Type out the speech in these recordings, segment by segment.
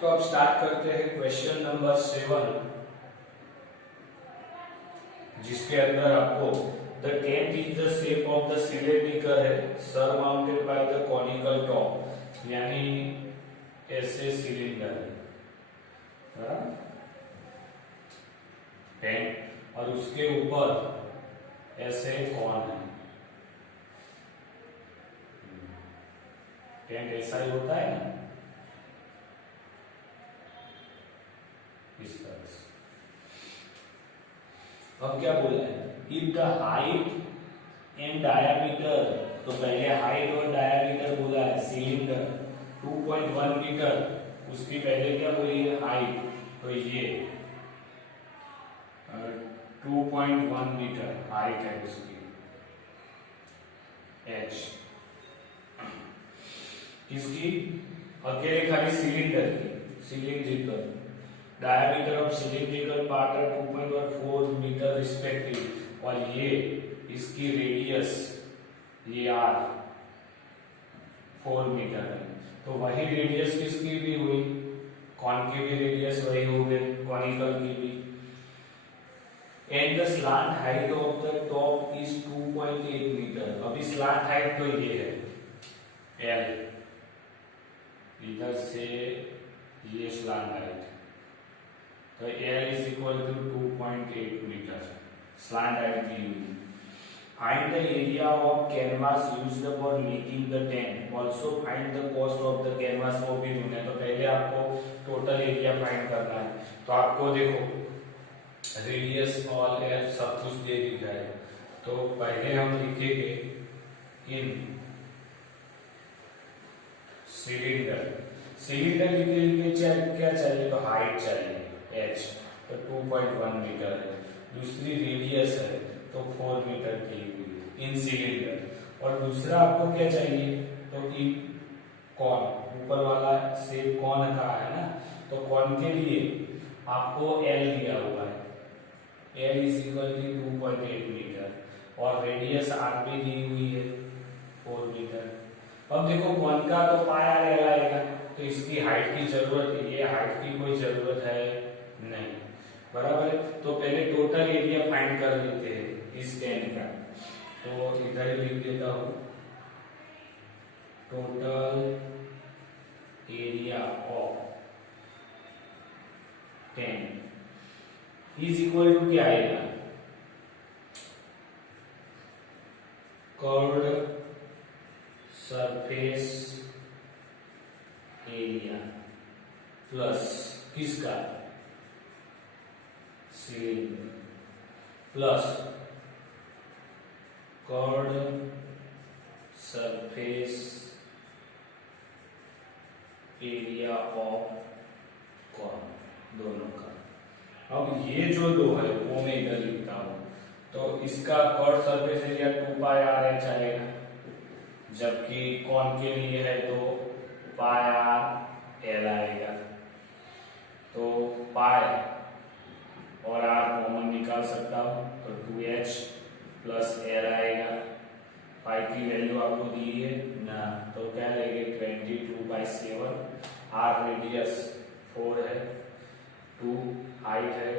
तो अब स्टार्ट करते हैं क्वेश्चन नंबर 7, जिसके अंदर आपको the tent is the shape of the cylinder है surmounted by the conical top, यानी ऐसे सिलेंडर है टेंट और उसके ऊपर ऐसे कॉन है। टेंट ऐसा ही होता है ना, इस तरह से। अब क्या बोला है, if the height and diameter, तो पहले हाइट और डायामीटर बोला है सिलेंडर 2.1 मीटर, उसकी पहले क्या बोली है हाइट, तो ये 2.1 मीटर हाइट है उसकी h, इसकी अकेले खाली सिलेंडर की cylindrical diameter of cylindrical part है 2.14 मीटर रिस्पेक्टिव, और ये इसकी रेडियस ये r 4 मीटर है। तो वही रेडियस किसकी भी हुई, कॉन की भी रेडियस वही हो गई, कॉनिकल की भी। And the slant height of the top is 2.8 metre. अभी स्लांट हाइट तो ये है l, इधर से ये स्लांट हाइट, तो l is equal to 2.8 metre slant height दी हुई। Find the area of canvas used for making the tent, also find the cost of the canvas, वो भी ढूंढना है। तो पहले आपको टोटल एरिया फाइंड करना है। तो आपको देखो रेडियस ऑल एल सब कुछ दे दिया है, तो पहले हम लिखेंगे इन सिलेंडर। सिलेंडर लिखे क्या चाहिए, तो हाइट चाहिए h, तो 2.1 मीटर है। दूसरी रेडियस है तो 4 मीटर की हुई इन सिलेंडर। और दूसरा आपको क्या चाहिए, तो इन कॉन, ऊपर वाला शेप कॉन का है ना, तो कॉन के लिए आपको l दिया हुआ है, l is equal to 2.8 metre और रेडियस r भी दी हुई है 4 मीटर। अब देखो कॉन का तो पाई r l आएगा, तो इसकी हाइट की जरूरत है, ये हाइट की कोई जरूरत है नहीं, बराबर है। तो पहले टोटल एरिया फाइंड कर लेते हैं इस टेंट का, तो इधर ही लिख देता हूं total area of tent is equal to क्या आएगा, कर्व्ड सरफेस एरिया प्लस किसका, cylinder, plus curved surface area of cone, दोनों का। अब ये जो दो है वो मैं इधर लिखता हूं, तो इसका कर्व्ड सरफेस एरिया 2 पाई r h आएगा, जबकि कॉन के लिए है तो पाई r l आएगा। तो पाई और r कॉमन निकाल सकता हूं, तो 2h प्लस l आएगा। पाई की वैल्यू आपको दी है ना, तो क्या लेंगे 22/7, r रेडियस 4 है, 2 हाइट है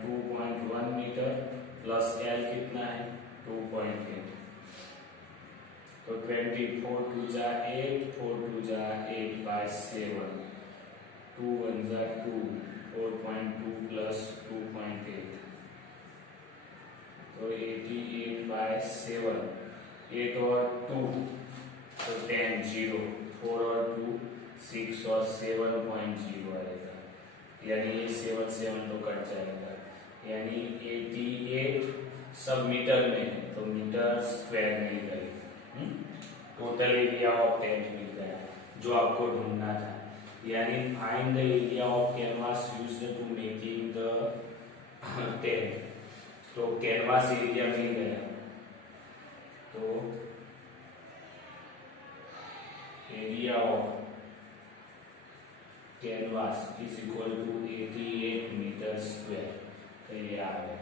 2.1 मीटर प्लस l कितना है 2.8, तो 24 2 जा 8, 4 2 जा 8/7, 2 1 जा 2, 4.2 प्लस 2.8, तो 88/7, 8 और 2 तो 10, 0, 4 और 2 6 और 7.0 आएगा, यानी ये 7 7 तो कट जाएगा, यानी 88 सब मीटर में है, तो मीटर स्क्वायर नहीं करेगा। टोटल एरिया ऑफ टेंट मिल गया जो आपको ढूंढना था, यानी find the area of canvas used to making the tent. तो कैनवास एरिया मिल गया, तो area of canvas is equal to 88 metre square, तो ये आ गया।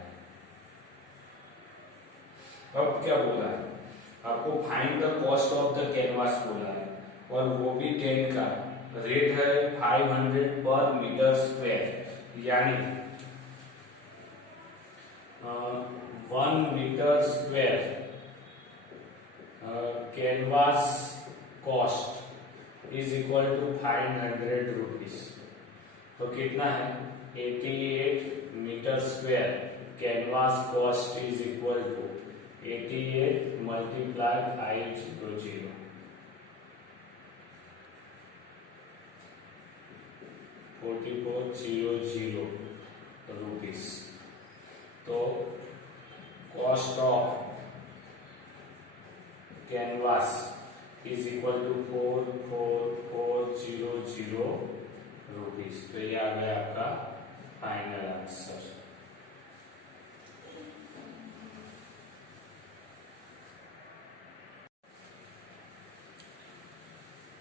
अब क्या बोला है आपको, find the cost of the canvas बोला है, और वो भी टेंट का रेट है 500 पर मीटर स्क्वायर, यानी 1 metre square canvas cost is equal to 500 rupees. तो कितना है 88 metre square canvas cost is equal to 88 multiply 500 4400 rupees. तो cost of canvas is equal to 4400 rupees. तो ये आ गया आपका फाइनल आंसर।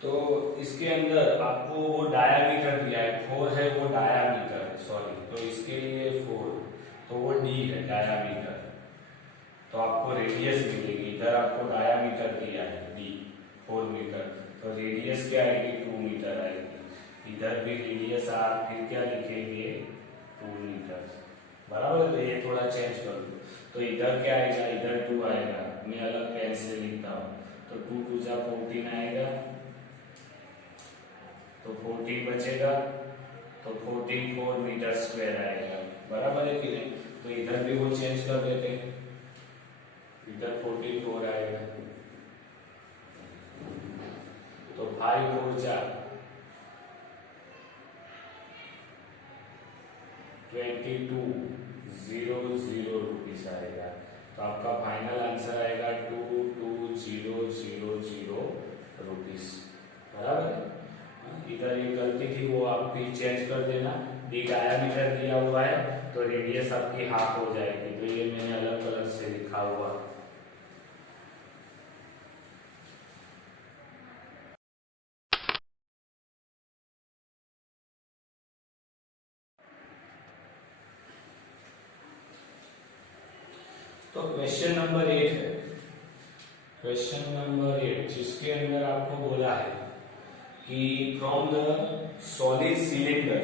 तो इसके अंदर आपको वो डायामीटर दिया है, 4 है वो डायामीटर, सॉरी, तो इसके लिए 4, तो वो d है डायामीटर। तो आपको रेडियस मिलेगी, इधर आपको डायामीटर दिया है d 4 मीटर, तो रेडियस क्या आएगी 2 मीटर आएगी। इधर भी रेडियस आप फिर क्या लिखेंगे 2 मीटर, बराबर है। तो ये थोड़ा चेंज कर दो, तो इधर क्या आएगा, इधर 2 आएगा, मैं अलग पेन से लिखता हूँ। तो 2 2 जा 14 आएगा, तो 14 बचेगा, तो 14 4 मीटर स्क्वायर आएगा, बराबर है कि नहीं। तो इधर भी वो चेंज कर देते हैं, इधर 14 4 आएगा, तो 5 4 जा 2200 रुपीज आएगा। तो आपका फाइनल आंसर आएगा 22000 रुपीज, बराबर है। इधर ये गलती थी वो आप भी चेंज कर देना, डी डायामीटर दिया हुआ है तो रेडियस आपकी हाफ हो जाएगी, तो ये मैंने अलग कलर से लिखा हुआ। तो क्वेश्चन नंबर 8 है, क्वेश्चन नंबर 8 जिसके अंदर आपको बोला है कि from the solid cylinder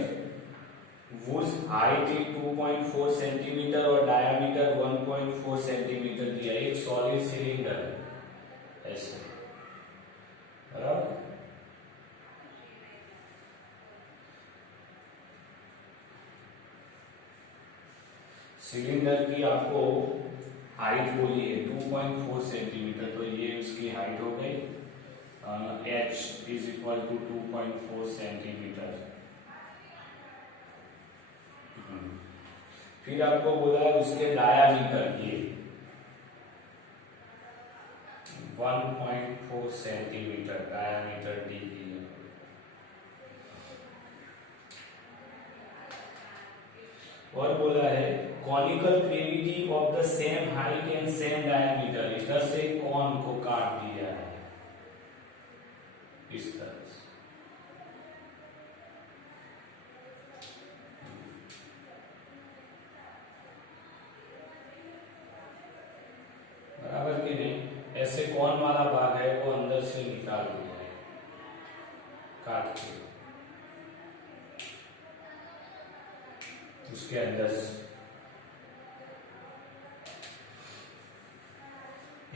whose height is 2.4 centimetre और डायामीटर 1.4 सेंटीमीटर दिया, एक सॉलिड सिलेंडर है ऐसे, बराबर। सिलेंडर की आपको हाइट बोली है 2.4 सेंटीमीटर, तो ये उसकी हाइट हो गई, h is equal to 2.4 centimetre. फिर आपको बोला है उसके डायामीटर ये 1.4 सेंटीमीटर डायामीटर डी की है। और बोला है conical cavity of the same height and same diameter, इधर से कॉन को काट दिया है इस तरह से, बराबर कि नहीं। ऐसे कौन वाला भाग है वो अंदर से निकाल दिया है काट के, उसके अंदर से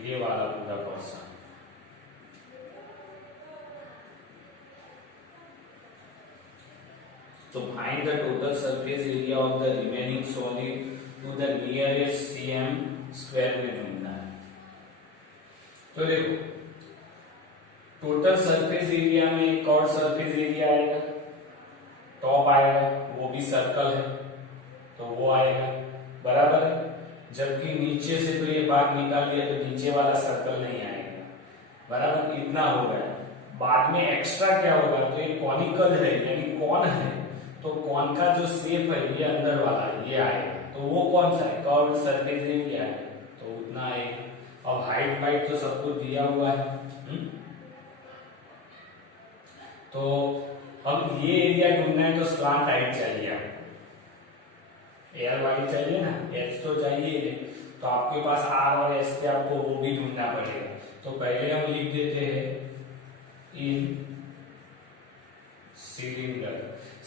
ये वाला पूरा पोर्शन। तो find the total surface area of the remaining solid to the nearest cm square में ढूंढना है। तो देखो टोटल सरफेस एरिया में एक और सरफेस एरिया आएगा, टॉप आएगा, वो भी सर्कल है तो वो आएगा, बराबर है। जबकि नीचे से तो ये भाग निकाल दिया तो नीचे वाला सर्कल नहीं आएगा, बराबर। इतना हो गया। बाद में एक्स्ट्रा क्या होगा, तो ये कॉनिकल है यानी कॉन है, तो कॉन का जो शेप है ये अंदर वाला ये आएगा, तो वो कौन सा है, कर्व्ड सरफेस एरिया है, तो उतना आएगा। अब हाइट वाइट तो सब कुछ दिया हुआ है, तो अब ये एरिया ढूंढना है तो स्लांट हाइट चाहिए आपको, एयर वाई चाहिए ना, एच तो चाहिए, तो आपके पास आर और एस के आपको वो भी ढूंढना पड़ेगा। तो पहले हम लिख देते हैं इन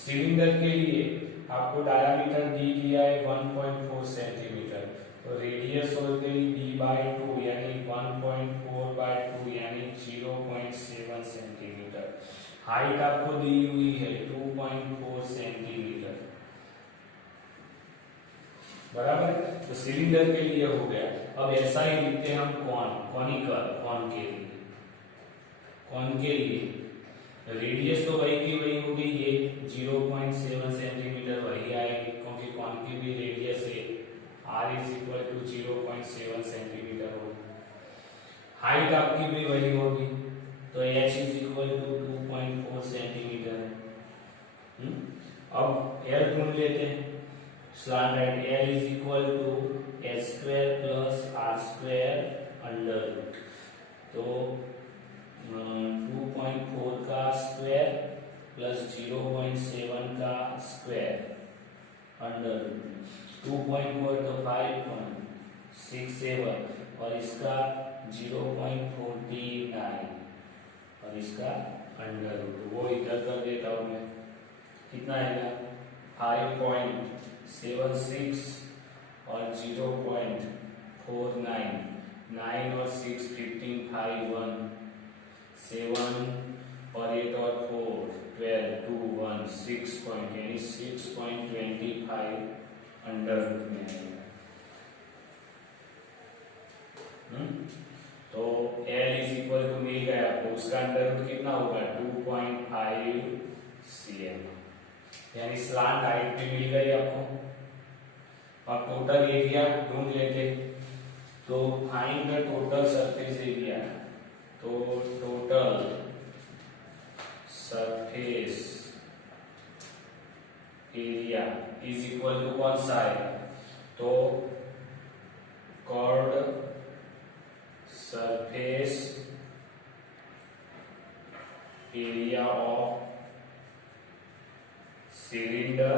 सिलेंडर के लिए आपको डायमीटर डी दिया है 1.4 सेंटीमीटर, तो रेडियस हो गई d/2 यानी 1.4/2 यानी 0.7 सेंटीमीटर। हाइट आपको दी हुई है 2.4 सेंटीमीटर, बराबर। तो सिलेंडर के लिए हो गया। अब ऐसा ही लिखते हैं हम कॉनिकल कॉन के लिए रेडियस तो वही की वही होगी, ये 0.7 सेंटीमीटर वही आएगी क्योंकि कॉन की भी रेडियस है r = 0.7 सेंटीमीटर होगी। हाइट आपकी भी वही होगी, तो h = 2.4 सेंटीमीटर। अब L ढूंढ लेते हैं। Slant right L = h² + r²√। तो 2.4 का स्क्वायर प्लस 0.7 का स्क्वायर अंडर 2.4 तो 5.67 और इसका 0.49 और इसका अंडर रूट, वो इधर कर देता हूं मैं। कितना आएगा 5.76 और 0.49, 9 और 6 15, 5 1 7 और 8 और 4 12 2 1 6 पॉइंट यानी 6.25 अंडर रूट में आएगा। तो L = मिल गया आपको, उसका अंडर रूट कितना होगा 2.5 cm, यानी स्लांट हाइट भी मिल गई आपको। और टोटल एरिया ढूंढ लेते, तो find the total surface area. तो टोटल सरफेस एरिया = कौन सा है, तो curved surface area of cylinder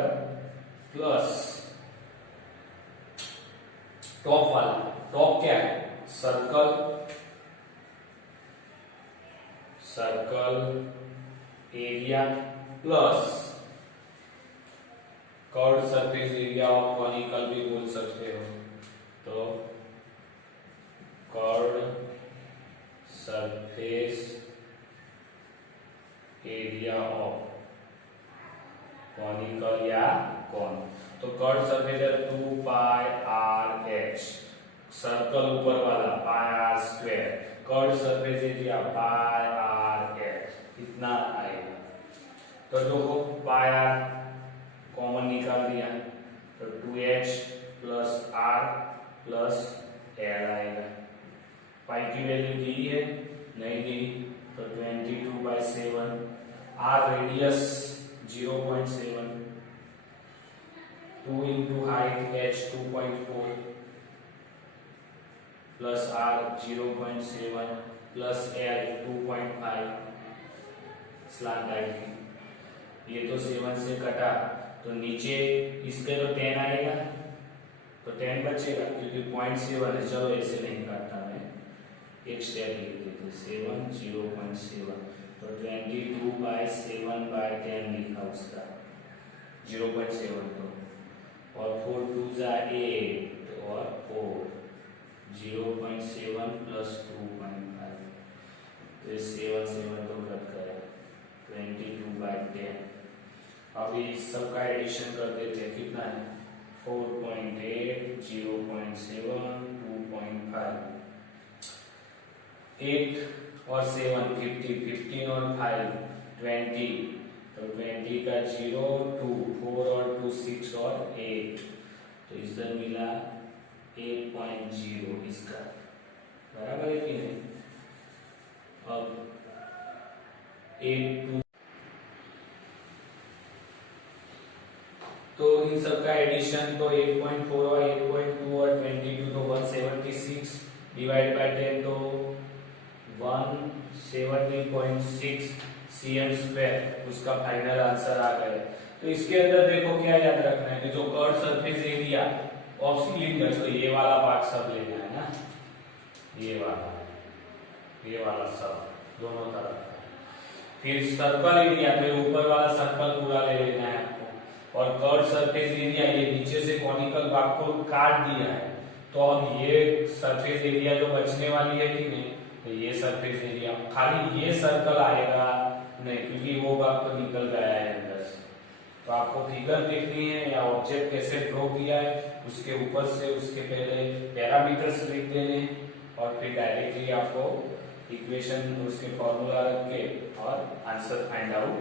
plus top वाला। टॉप क्या है, circle area plus curved surface area of conical भी बोल सकते हो। तो curved surface area of conical या कॉन। तो कर्व्ड सरफेस 2πr(h), सर्कल ऊपर वाला πr², curved surface area πr(h), कितना आएगा। तो जो πr कॉमन निकाल दिया तो 2h + r + l आएगा। पाई की वैल्यू दी है, नहीं दी, तो 22/7। r radius 0.7, 2 × height h 2.4 plus r 0.7 plus l 2.5 slant height की। ये तो 7 से कटा, तो नीचे इसके तो 10 आएगा, तो 10 बचेगा क्योंकि 0.7 है। चलो ऐसे नहीं काटता मैं, एक स्टेप लिख देते 7 0.7, तो 22/7/10 लिखा उसका 0.7, तो और 4 2 8 और 4 0.7 + 2.5, तो 7 तो कट करेगा 22/10। अभी इस सब का एडिशन कर देते हैं, कितना है 4.8 0.7 2.5, 8 और 7 50, 15 और 5 20, तो 20 का 0 2 4 और 2 6 और 8, तो इसका मिला 8.0 इसका, बराबर है कि नहीं। अब 8 2, तो इन सब का एडिशन, तो 8.4 और 8.2 और 22, तो 176 /10, तो 170.6 cm², उसका फाइनल आंसर आ गया। तो इसके अंदर देखो क्या याद रखना है कि जो curved surface area of cylinder, तो ये वाला पार्ट सब लेना है ना, ये वाला सब दोनों तरफ। फिर सर्कल एरिया, फिर ऊपर वाला सर्कल पूरा ले लेना है आपको, और कर्व सरफेस एरिया, ये नीचे से कॉनिकल भाग को काट दिया है, तो अब ये सरफेस एरिया जो बचने वाली है कि नहीं, तो ये सरफेस एरिया, खाली ये सर्कल आएगा नहीं, क्योंकि वो भाग तो निकल गया है अंदर से। तो आपको फिगर देखनी है या ऑब्जेक्ट कैसे ड्रॉ किया है, उसके ऊपर से उसके पहले पैरामीटर्स लिख देने हैं, और फिर डायरेक्टली आपको इक्वेशन उसके फॉर्मूला रख के और आंसर फाइंड आउट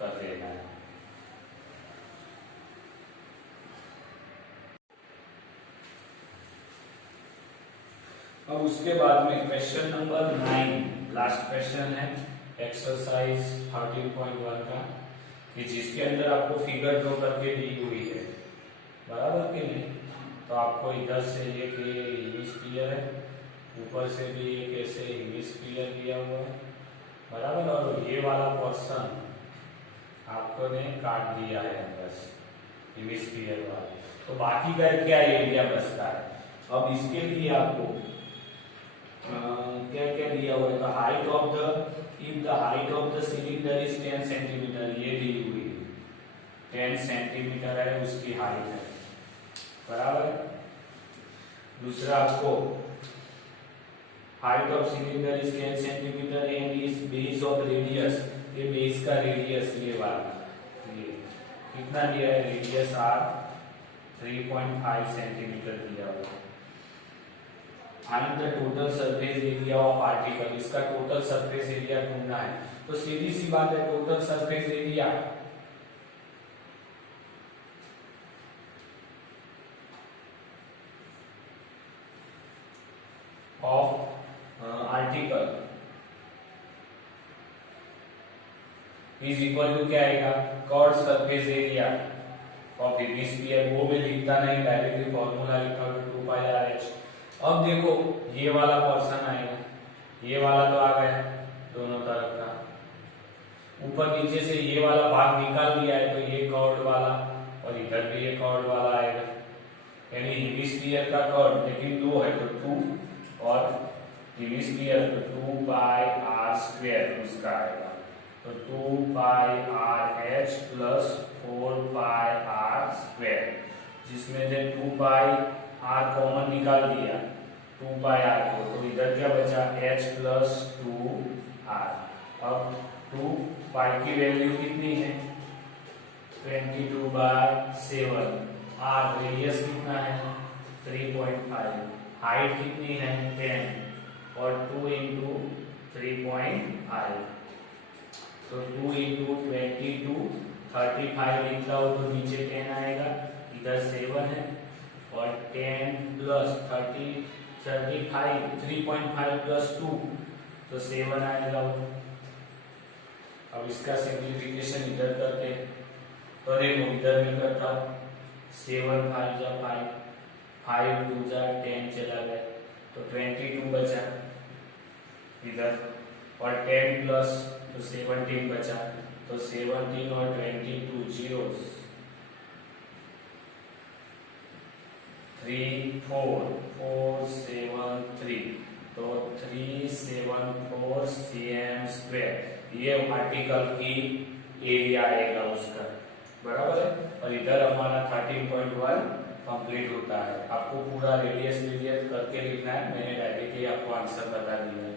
कर देना है। अब उसके बाद में क्वेश्चन नंबर 9 लास्ट क्वेश्चन है एक्सरसाइज 13.1 का, कि जिसके अंदर आपको फिगर ड्रॉ करके दी हुई है, बराबर कि नहीं। तो आपको इधर से एक ये हेमिस्फीयर है, ऊपर से भी एक ऐसे हेमिस्फीयर दिया हुआ है, बराबर, और ये वाला पोर्शन आपको ने काट दिया है अंदर से हेमिस्फीयर वाला, तो बाकी का क्या एरिया बचता है। अब इसके लिए आपको क्या क्या दिया हुआ है, तो height of the, if the height of the cylinder is 10 centimetre, ये दी हुई है 10 सेंटीमीटर है उसकी हाइट है, बराबर। दूसरा आपको height of cylinder is 10 centimetre and is base of radius, ये बेस का रेडियस ये वाला, ये कितना दिया है, रेडियस आर 3.5 सेंटीमीटर दिया हुआ है। Find the total surface area of article, इसका टोटल सरफेस एरिया ढूंढना है। तो सीधी सी बात है, total surface area of article is equal to क्या आएगा, curve surface area of hemisphere, वो भी लिखता नहीं, डायरेक्टली फॉर्मूला लिखा 2πr/h। अब देखो ये वाला पोर्शन आएगा, ये वाला तो आ गया दोनों तरफ का, ऊपर नीचे से ये वाला भाग निकाल दिया है, तो ये कर्व वाला और इधर भी ये कर्व वाला आएगा, यानी हेमिस्फीयर का कर्व, लेकिन दो है तो 2 और हेमिस्फीयर तो 2πr² उसका आएगा, तो 2πr/h प्लस 4πr², जिसमें से 2πr कॉमन निकाल दिया 2πr को, तो इधर क्या बचा h प्लस 2r। अब 2π की वैल्यू कितनी है 22/7, r रेडियस कितना है 3.5, हाइट कितनी है 10, और 2 इंटू 3.5, तो 2 इंटू 22 35 लिखता हो तो नीचे 10 आएगा, इधर 7 है, और 10 प्लस 35 3.5 प्लस 2 तो 7 आएगा। अब इसका सिंप्लीफिकेशन इधर करते हैं, तो देखो इधर में करता 7 5 जा 5, 5 2 जा 10 चला गया, तो 22 बचा इधर, और 10 प्लस तो 17 बचा, तो 17 और 22 जीरोस, 3 4 4 7 3, तो 374 cm², ये आर्टिकल की एरिया आएगा उसका, बराबर है। और इधर हमारा 13.1 कंप्लीट होता है। आपको पूरा रेडियस करके लिखना है, मैंने डायरेक्टली आपको आंसर बता दिया है।